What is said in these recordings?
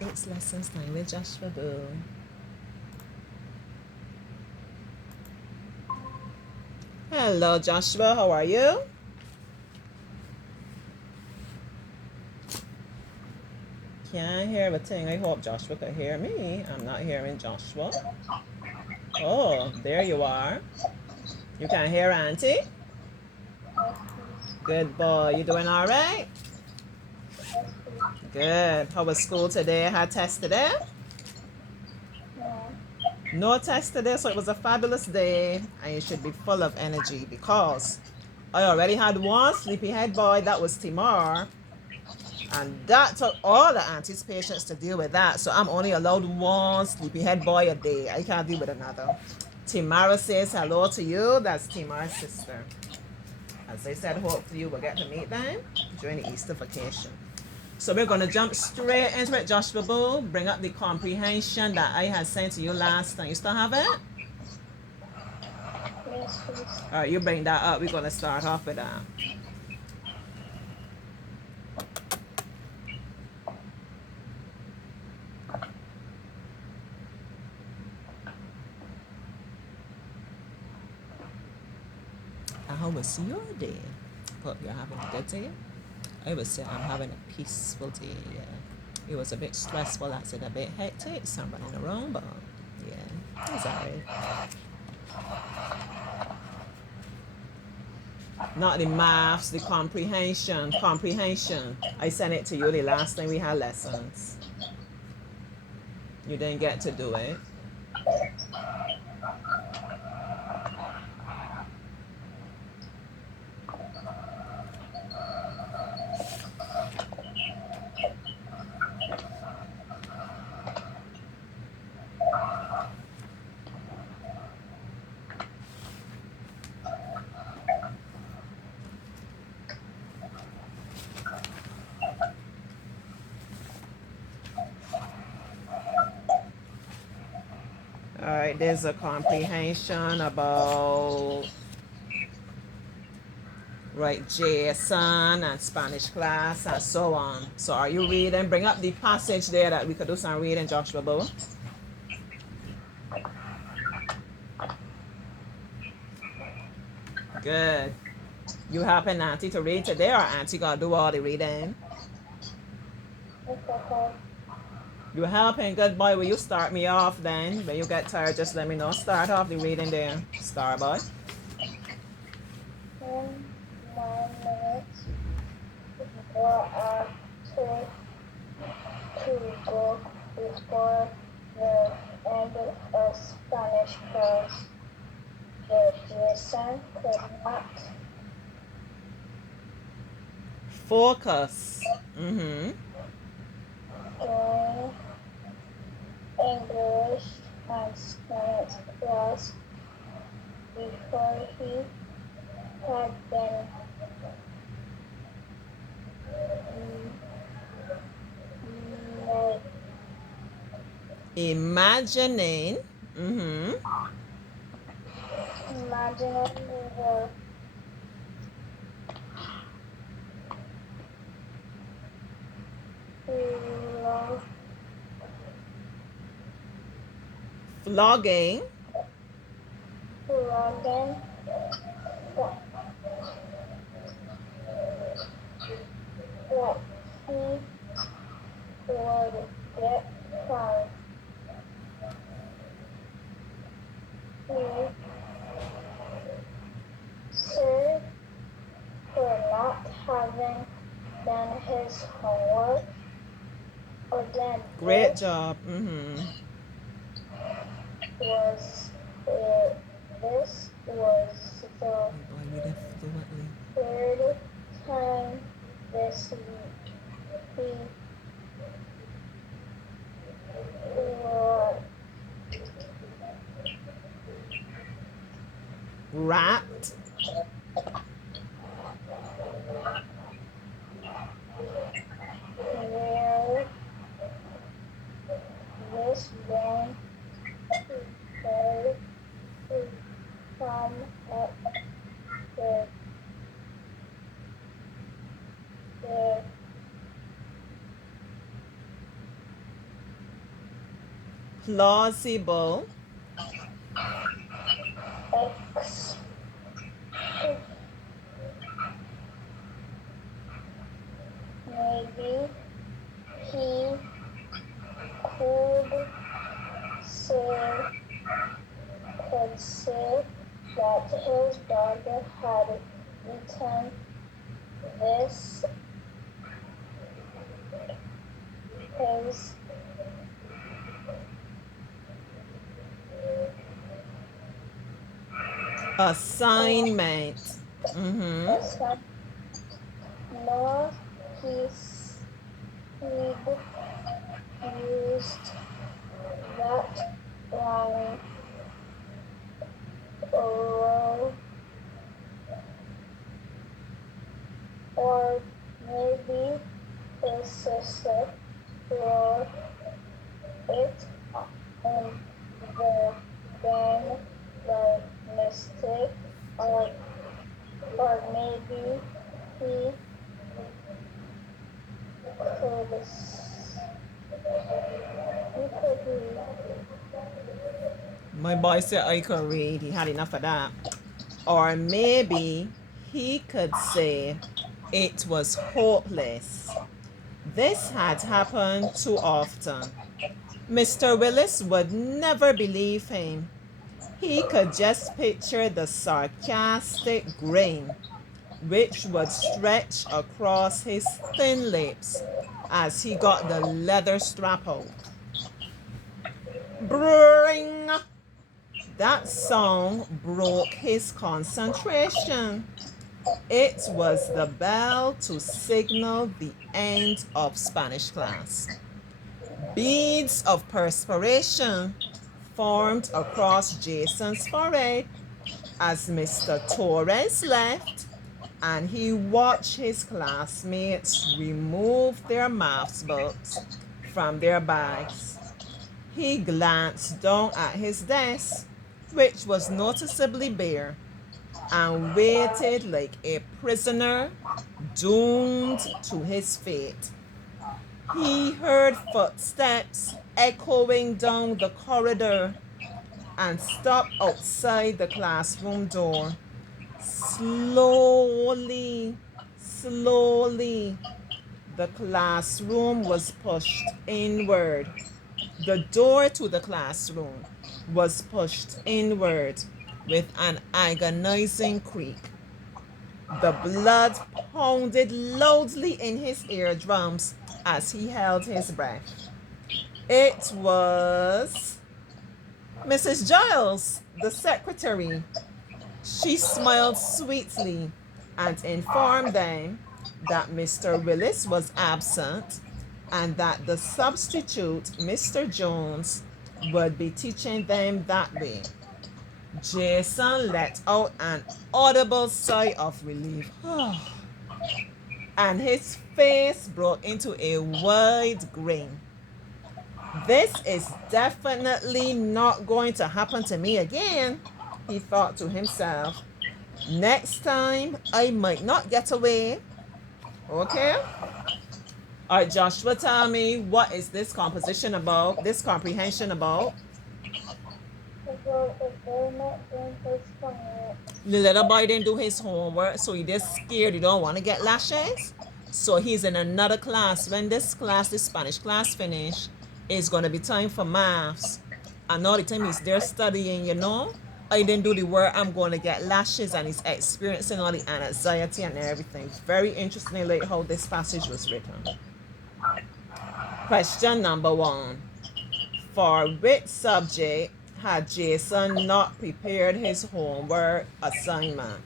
It's lessons time with Joshua Boo. Hello, Joshua. How are you? Can't hear a thing. I hope Joshua can hear me. I'm not hearing Joshua. Oh, there you are. You can hear Auntie? Good boy. You doing all right? Good. How was school today? Had test today? No test today, so it was a fabulous day, and you should be full of energy because I already had one sleepyhead boy. That was Timar, and that took all the auntie's patience to deal with that. So I'm only allowed one sleepyhead boy a day. I can't deal with another. Timara says hello to you. That's Timar's sister. As I said, hopefully you will get to meet them during the Easter vacation. So we're going to jump straight into it, Joshua Boo. Bring up the comprehension that I had sent to you last time. You still have it? Yes, please. All right, you bring that up. We're going to start off with that. How was your day? Hope you're having a good day. I would say I'm having a peaceful day. Yeah. It was a bit stressful. I said a bit hectic. So I'm running around, but yeah, it's alright. Not the maths, the comprehension. Comprehension. I sent it to you the last time we had lessons. You didn't get to do it. All right, there's a comprehension about right Jason and Spanish class and so on. So are you reading? Bring up the passage there that we could do some reading, Joshua Boo. Good. You helping Auntie to read today, or Auntie gonna do all the reading? It's okay. You helping? Good boy. Will you start me off then? When you get tired, just let me know. Start off the reading there, Star Boy. In 9 minutes, before I take to go before the end of Spanish class, the Jason could not Focus. Mm-hmm. join English and Spanish class before he had been made Imagining. Mm-hmm. imagining the love Flogging. slogan that he would get from me, sir, for not having done his homework. Again, Great job. Mm-hmm. was this was the Oh boy, reading fluently. third time this week he was Wrapped. where this one heard from at the the plausible, X. Maybe he could say that his daughter had eaten this his assignment. Mm-hmm. son, nor his he'd used that line or or maybe his sister wrote it in the game by mistake, or maybe he could he could My boy said I could read. He had enough of that. Or maybe he could say it was hopeless. This had happened too often. Mr. Willis would never believe him. He could just picture the sarcastic grin which would stretch across his thin lips as he got the leather strap out. Bring! That song broke his concentration. It was the bell to signal the end of Spanish class. Beads of perspiration formed across Jason's forehead as Mr. Torres left, and he watched his classmates remove their maths books from their bags. He glanced down at his desk, which was noticeably bare, and waited like a prisoner doomed to his fate. He heard footsteps echoing down the corridor and stopped outside the classroom door. Slowly, the classroom was pushed inward. The door to the classroom was pushed inward with an agonizing creak. The blood pounded loudly in his eardrums as he held his breath. It was Mrs. Giles, the secretary. She smiled sweetly and informed them that Mr. Willis was absent and that the substitute, Mr. Jones, would be teaching them that way. Jason let out an audible sigh of relief, and his face broke into a wide grin. This is definitely not going to happen to me again, he thought to himself. Next time, I might not get away. Okay? All right, Joshua, tell me, what is this composition about, this comprehension about? The little boy didn't do his homework, so he just scared he don't want to get lashes. So he's in another class. When this class, this Spanish class finish, it's going to be time for maths. And all the time he's there studying, I didn't do the work, I'm going to get lashes, and he's experiencing all the anxiety and everything. Very interesting, like how this passage was written. Question number 1. For which subject had Jason not prepared his homework assignment?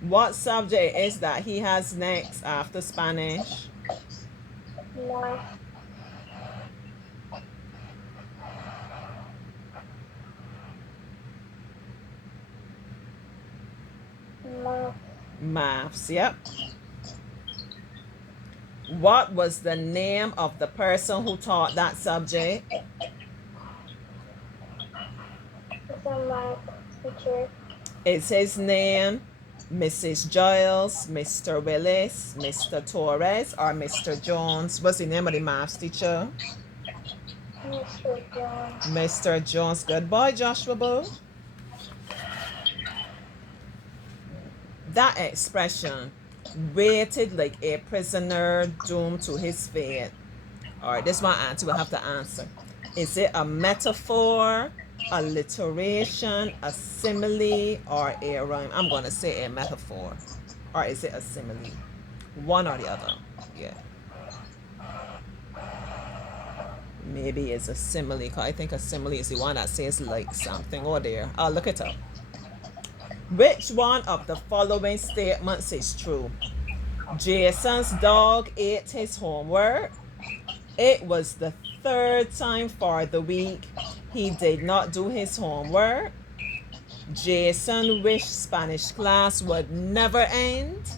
What subject is that he has next after Spanish? Math. Maths, yep. What was the name of the person who taught that subject? It's a math teacher. Is his name Mrs. Giles, Mr. Willis, Mr. Torres, or Mr. Jones? What's the name of the maths teacher? Mr. Jones. Mr. Jones. Good boy, Joshua Boo. That expression, waited like a prisoner doomed to his fate. All right, this one Auntie will have to answer. Is it a metaphor, alliteration, a simile, or a rhyme? I'm going to say a metaphor. Or is it a simile? One or the other. Yeah. Maybe it's a simile, because I think a simile is the one that says like something or there. I'll look it up. Which one of the following statements is true? Jason's dog ate his homework. It was the third time for the week he did not do his homework. Jason wished Spanish class would never end.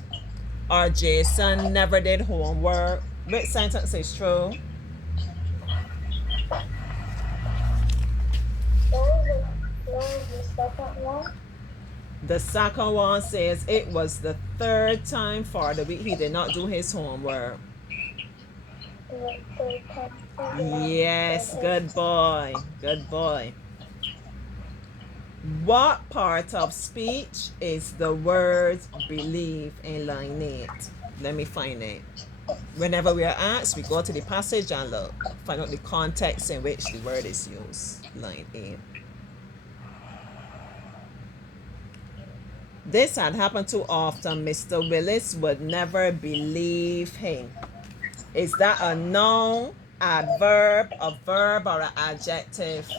Or Jason never did homework. Which sentence is true? What was the second one? The second one says it was the third time for the week he did not do his homework. The third time. Yes, good boy. Good boy. What part of speech is the word believe in line 8? Let me find it. Whenever we are asked, we go to the passage and look. Find out the context in which the word is used. Line 8. This had happened too often. Mr. Willis would never believe him. Is that a noun, adverb, a verb, or an adjective?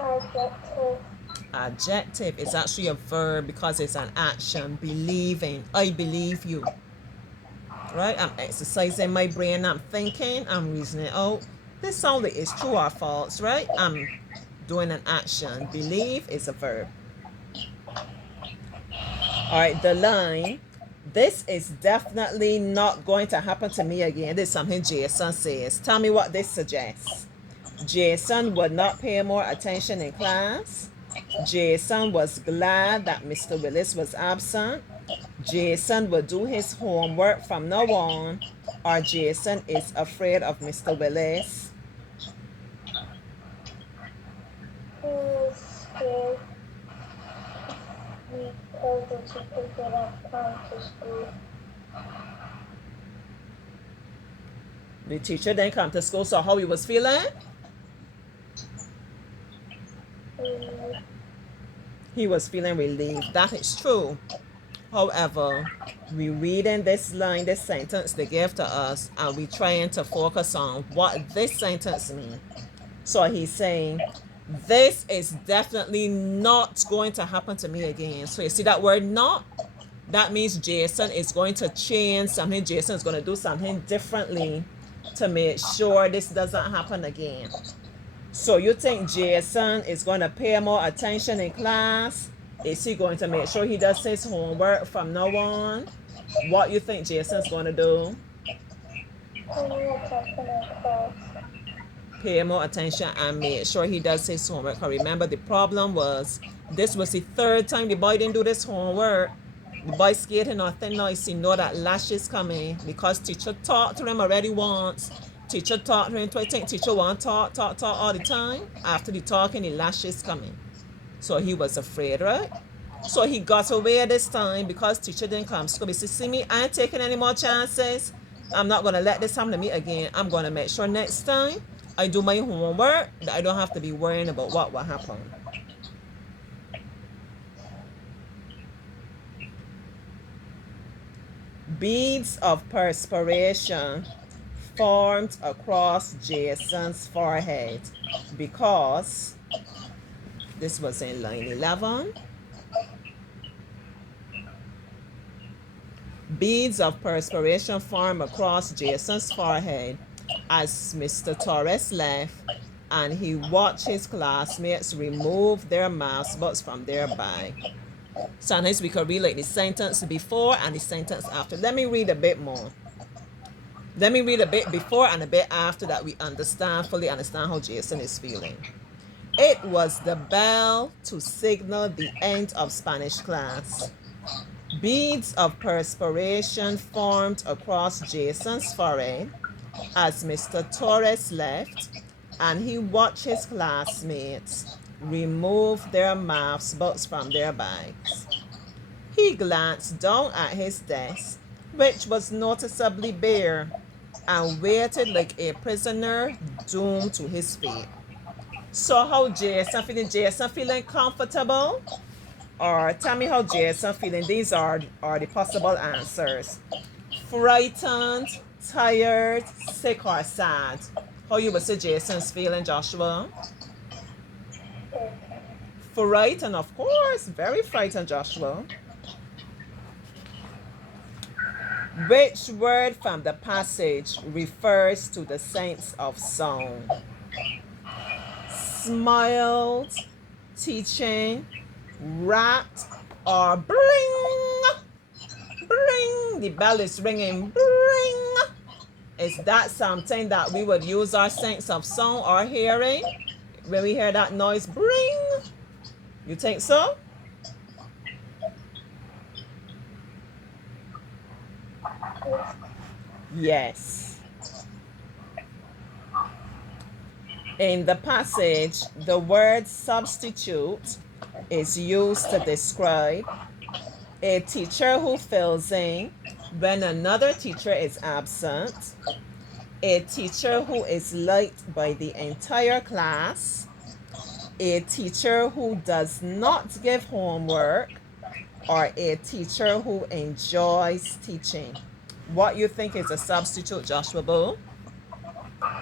Adjective. Adjective is actually a verb because it's an action. Believing. I believe you. Right? I'm exercising my brain. I'm thinking. I'm reasoning out. This only is true or false, right? I'm doing an action. Believe is a verb. All right, the line. This is definitely not going to happen to me again. This is something Jason says. Tell me what this suggests. Jason would not pay more attention in class. Jason was glad that Mr. Willis was absent. Jason would do his homework from now on. Or Jason is afraid of Mr. Willis. He was scared because the teacher didn't come to school. The teacher didn't come to school, so how he was feeling? He was feeling relieved. That is true. However, we reading this line, this sentence they give to us, and we trying to focus on what this sentence means. So he's saying, this is definitely not going to happen to me again. So you see that word not? That means Jason is going to change something. Jason is going to do something differently to make sure this doesn't happen again. So you think Jason is going to pay more attention in class? Is he going to make sure he does his homework from now on? What you think Jason's going to do? Pay more attention and make sure he does his homework. Remember, the problem was this was the third time the boy didn't do this homework. The boy scared him nothing nice. He know that lash is coming because teacher talked to him already once. Teacher talked to him twice. Think teacher want talk all the time. After the talking, the lash is coming. So he was afraid, right? So he got away this time because teacher didn't come to school. He said, see me, I ain't taking any more chances. I'm not going to let this happen to me again. I'm going to make sure next time I do my homework that I don't have to be worrying about what will happen. Beads of perspiration formed across Jason's forehead because this was in line 11. Beads of perspiration formed across Jason's forehead as Mr. Torres left, and he watched his classmates remove their masks from their bag. Sometimes we could read like the sentence before and the sentence after. Let me read a bit more. Let me read a bit before and a bit after that we fully understand how Jason is feeling. It was the bell to signal the end of Spanish class. Beads of perspiration formed across Jason's forehead as Mr. Torres left, and he watched his classmates remove their maths books from their bags. He glanced down at his desk, which was noticeably bare, and waited like a prisoner doomed to his fate. So how Jason feeling? Jason feeling comfortable? Or tell me how Jason feeling. These are the possible answers. Frightened, tired, sick, or sad. How you would say Jason's feeling, Joshua? Frightened, of course. Very frightened, Joshua. Which word from the passage refers to the saints of song? Smiled, teaching, rapped, or bring? Bring. The bell is ringing. Bring. Is that something that we would use our sense of sound or hearing when we hear that noise? Bring. You think so? Yes. In the passage, the word substitute is used to describe a teacher who fills in when another teacher is absent, a teacher who is liked by the entire class, a teacher who does not give homework, or a teacher who enjoys teaching. What you think is a substitute, Joshua Bull?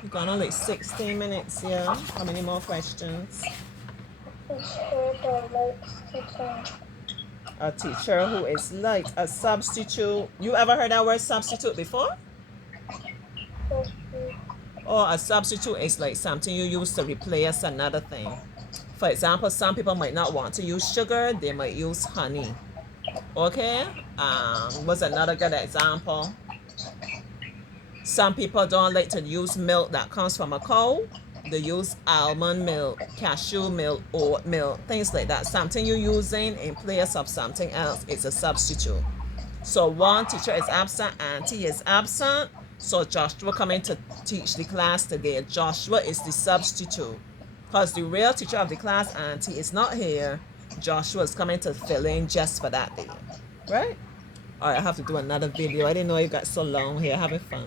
You've gone on like 16 minutes, yeah? How many more questions? A teacher who is like a substitute. You ever heard that word substitute before? Or a substitute is like something you use to replace another thing. For example, some people might not want to use sugar, they might use honey. Okay? What's another good example? Some people don't like to use milk that comes from a cow. They use almond milk, cashew milk, oat milk, things like that. Something you're using in place of something else is a substitute. So one teacher is absent, Auntie is absent. So Joshua coming to teach the class today. Joshua is the substitute. Because the real teacher of the class, Auntie, is not here. Joshua is coming to fill in just for that day. Right? All right, I have to do another video. I didn't know you got so long here having fun.